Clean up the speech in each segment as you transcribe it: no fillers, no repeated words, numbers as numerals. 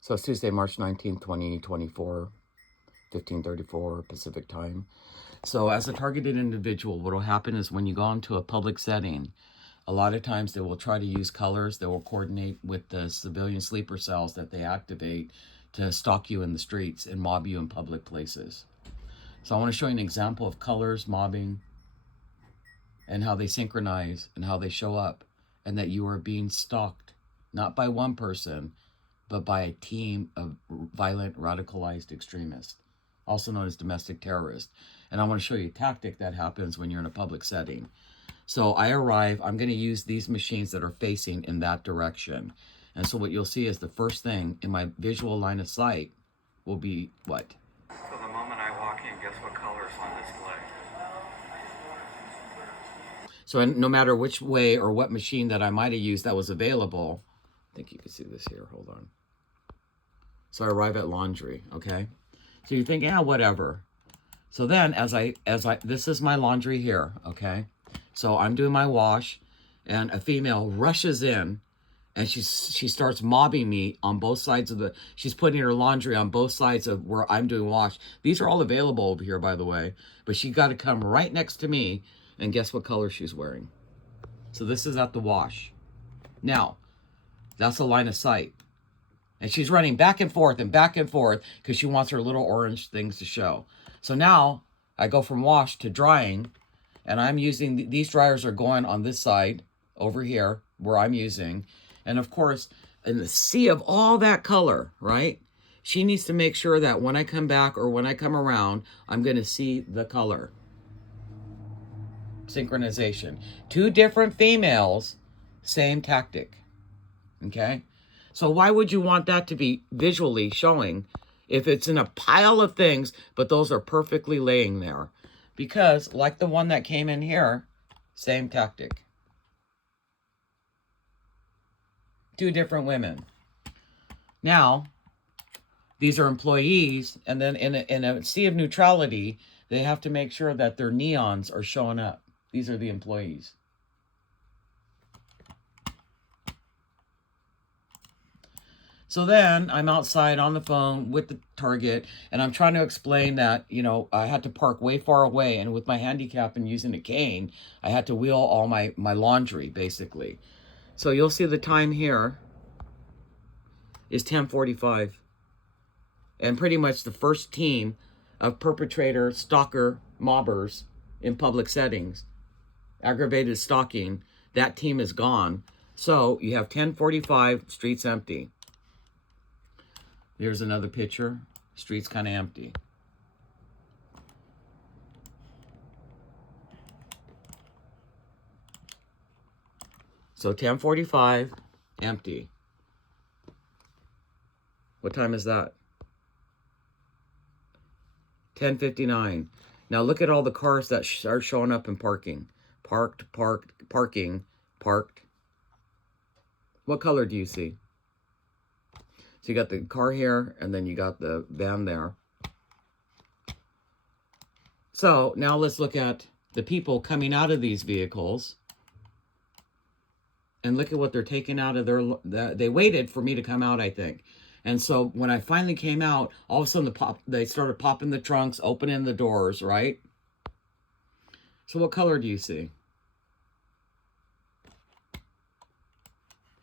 So it's Tuesday, March 19th, 2024, 15:34 Pacific time. So as a targeted individual, what will happen is when you go into a public setting, a lot of times they will try to use colors that will coordinate with the civilian sleeper cells that they activate to stalk you in the streets and mob you in public places. So I want to show you an example of colors, mobbing, and how they synchronize and how they show up, and that you are being stalked, not by one person, but by a team of violent, radicalized extremists, also known as domestic terrorists. And I want to show you a tactic that happens when you're in a public setting. So I arrive, I'm going to use these machines that are facing in that direction. And so what you'll see is the first thing in my visual line of sight will be what? So the moment I walk in, guess what color is on display? So no matter which way or what machine that I might have used that was available, I think you can see this here, hold on. So I arrive at laundry, okay? So you think, yeah, whatever. So then this is my laundry here, okay? So I'm doing my wash, and a female rushes in, and she starts mobbing me on both sides of she's putting her laundry on both sides of where I'm doing wash. These are all available over here, by the way, but she got to come right next to me, and guess what color she's wearing? So this is at the wash. Now, that's a line of sight. And she's running back and forth because she wants her little orange things to show. So now I go from wash to drying, and I'm using, these dryers are going on this side over here where I'm using. And of course, in the sea of all that color, right? She needs to make sure that when I come back or when I come around, I'm going to see the color. Synchronization. Two different females, same tactic. Okay? So why would you want that to be visually showing if it's in a pile of things, but those are perfectly laying there? Because like the one that came in here, same tactic. Two different women. Now, these are employees, and then in a sea of neutrality, they have to make sure that their neons are showing up. These are the employees. So then I'm outside on the phone with the target, and I'm trying to explain that, you know, I had to park way far away, and with my handicap and using a cane, I had to wheel all my laundry, basically. So you'll see the time here is 10:45. And pretty much the first team of perpetrator, stalker, mobbers in public settings, aggravated stalking, that team is gone. So you have 10:45, streets empty. There's another picture. Street's kind of empty. So 10:45, empty. What time is that? 10:59. Now look at all the cars that are showing up in parking. Parked, parked, parking, parked. What color do you see? So you got the car here, and then you got the van there. So now let's look at the people coming out of these vehicles. And look at what they're taking out of they waited for me to come out, I think. And so when I finally came out, all of a sudden they started popping the trunks, opening the doors, right? So what color do you see?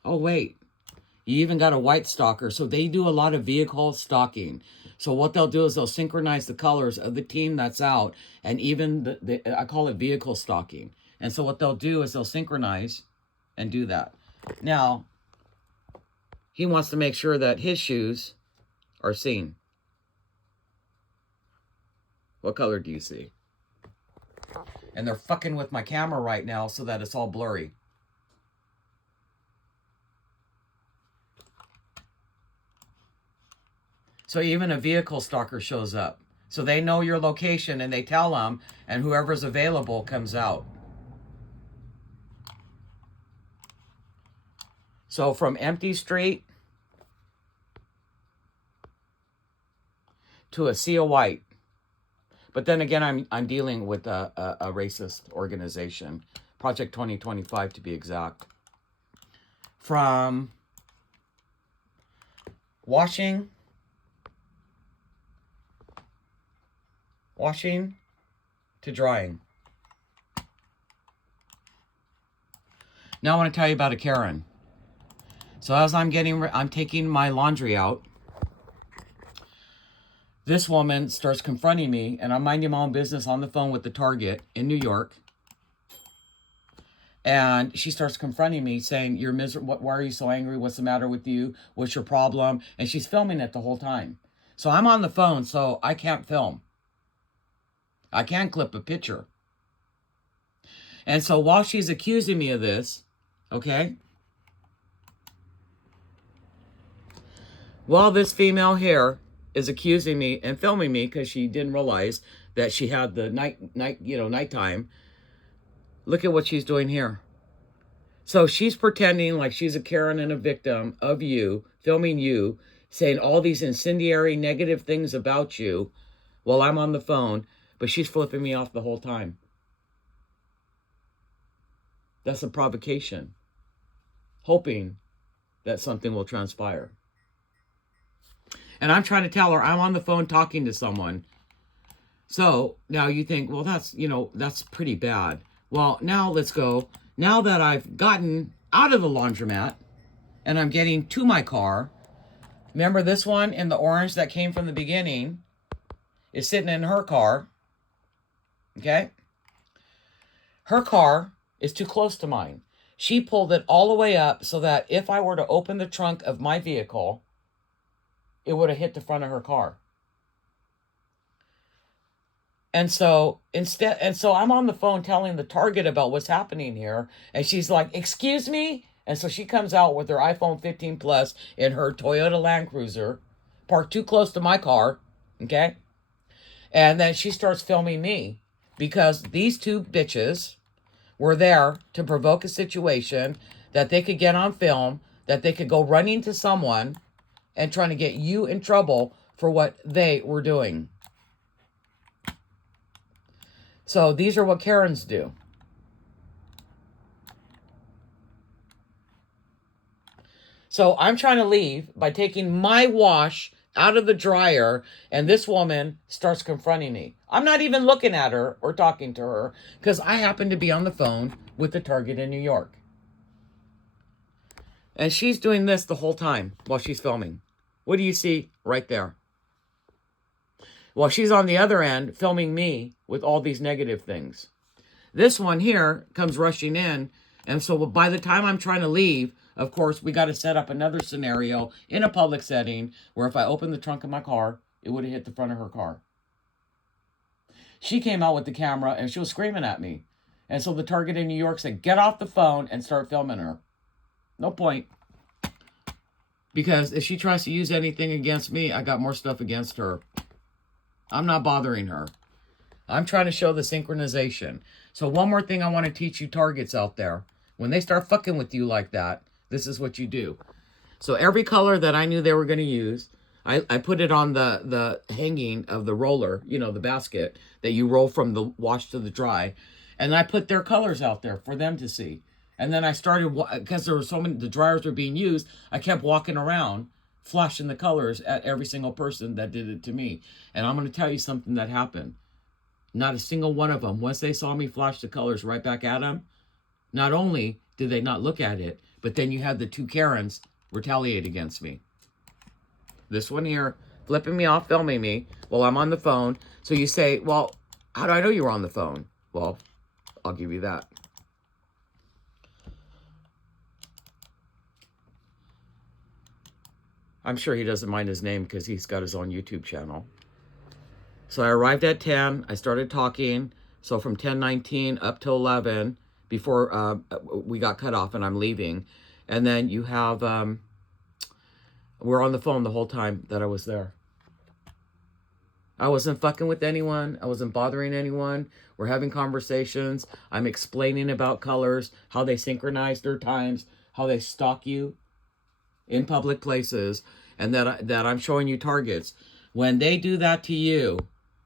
Oh, wait. You even got a white stalker. So they do a lot of vehicle stalking. So what they'll do is they'll synchronize the colors of the team that's out. And even, I call it vehicle stalking. And so what they'll do is they'll synchronize and do that. Now, he wants to make sure that his shoes are seen. What color do you see? And they're fucking with my camera right now so that it's all blurry. So even a vehicle stalker shows up. So they know your location and they tell them, and whoever's available comes out. So from empty street to a sea of white. But then again, I'm dealing with a racist organization, Project 2025 to be exact. From washing to drying. Now I want to tell you about a Karen. So as I'm taking my laundry out, this woman starts confronting me, and I'm minding my own business on the phone with the Target in New York. And she starts confronting me, saying, "You're miserable. Why are you so angry? What's the matter with you? What's your problem?" And she's filming it the whole time. So I'm on the phone, so I can't film. I can't clip a picture. And so while she's accusing me of this, okay, while this female here is accusing me and filming me because she didn't realize that she had the nighttime, look at what she's doing here. So she's pretending like she's a Karen and a victim of you, filming you, saying all these incendiary negative things about you while I'm on the phone, but she's flipping me off the whole time. That's a provocation, hoping that something will transpire. And I'm trying to tell her I'm on the phone talking to someone. So now you think, well, that's pretty bad. Well, now let's go. Now that I've gotten out of the laundromat and I'm getting to my car, remember this one in the orange that came from the beginning is sitting in her car. Okay? Her car is too close to mine. She pulled it all the way up so that if I were to open the trunk of my vehicle, it would have hit the front of her car. And so I'm on the phone telling the Target about what's happening here. And she's like, "Excuse me?" And so she comes out with her iPhone 15 Plus in her Toyota Land Cruiser, parked too close to my car. Okay? And then she starts filming me because these two bitches were there to provoke a situation that they could get on film, that they could go running to someone and trying to get you in trouble for what they were doing. So these are what Karens do. So I'm trying to leave by taking my wash out of the dryer, and this woman starts confronting me. I'm not even looking at her or talking to her because I happen to be on the phone with the Target in New York. And she's doing this the whole time while she's filming. What do you see right there? Well, she's on the other end filming me with all these negative things. This one here comes rushing in. And so by the time I'm trying to leave, of course, we got to set up another scenario in a public setting where if I opened the trunk of my car, it would have hit the front of her car. She came out with the camera and she was screaming at me. And so the Target in New York said, "Get off the phone and start filming her." No point. Because if she tries to use anything against me, I got more stuff against her. I'm not bothering her. I'm trying to show the synchronization. So one more thing I want to teach you Targets out there. When they start fucking with you like that, this is what you do. So every color that I knew they were going to use, I put it on the hanging of the roller, the basket that you roll from the wash to the dry. And I put their colors out there for them to see. And then I started, because there were so many, the dryers were being used, I kept walking around, flashing the colors at every single person that did it to me. And I'm going to tell you something that happened. Not a single one of them, once they saw me flash the colors right back at them, not only did they not look at it, but then you had the two Karens retaliate against me. This one here, flipping me off, filming me while I'm on the phone. So you say, "Well, how do I know you were on the phone?" Well, I'll give you that. I'm sure he doesn't mind his name because he's got his own YouTube channel. So I arrived at 10. I started talking. So from 10:19 up to 11 before we got cut off and I'm leaving. And then you have, we're on the phone the whole time that I was there. I wasn't fucking with anyone. I wasn't bothering anyone. We're having conversations. I'm explaining about colors, how they synchronize their times, how they stalk you in public places, and that I'm showing you Targets. When they do that to you,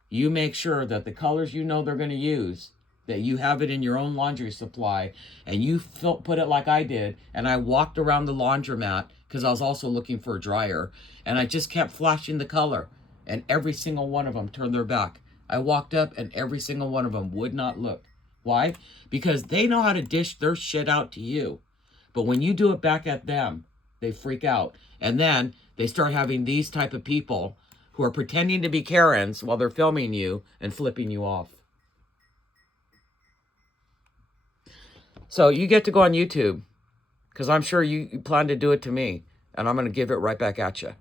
you make sure that the colors you know they're going to use, that you have it in your own laundry supply, and you put it like I did, and I walked around the laundromat because I was also looking for a dryer, and I just kept flashing the color, and every single one of them turned their back. I walked up, and every single one of them would not look. Why? Because they know how to dish their shit out to you. But when you do it back at them, they freak out. And then they start having these type of people who are pretending to be Karens while they're filming you and flipping you off. So you get to go on YouTube, because I'm sure you plan to do it to me, and I'm going to give it right back at you.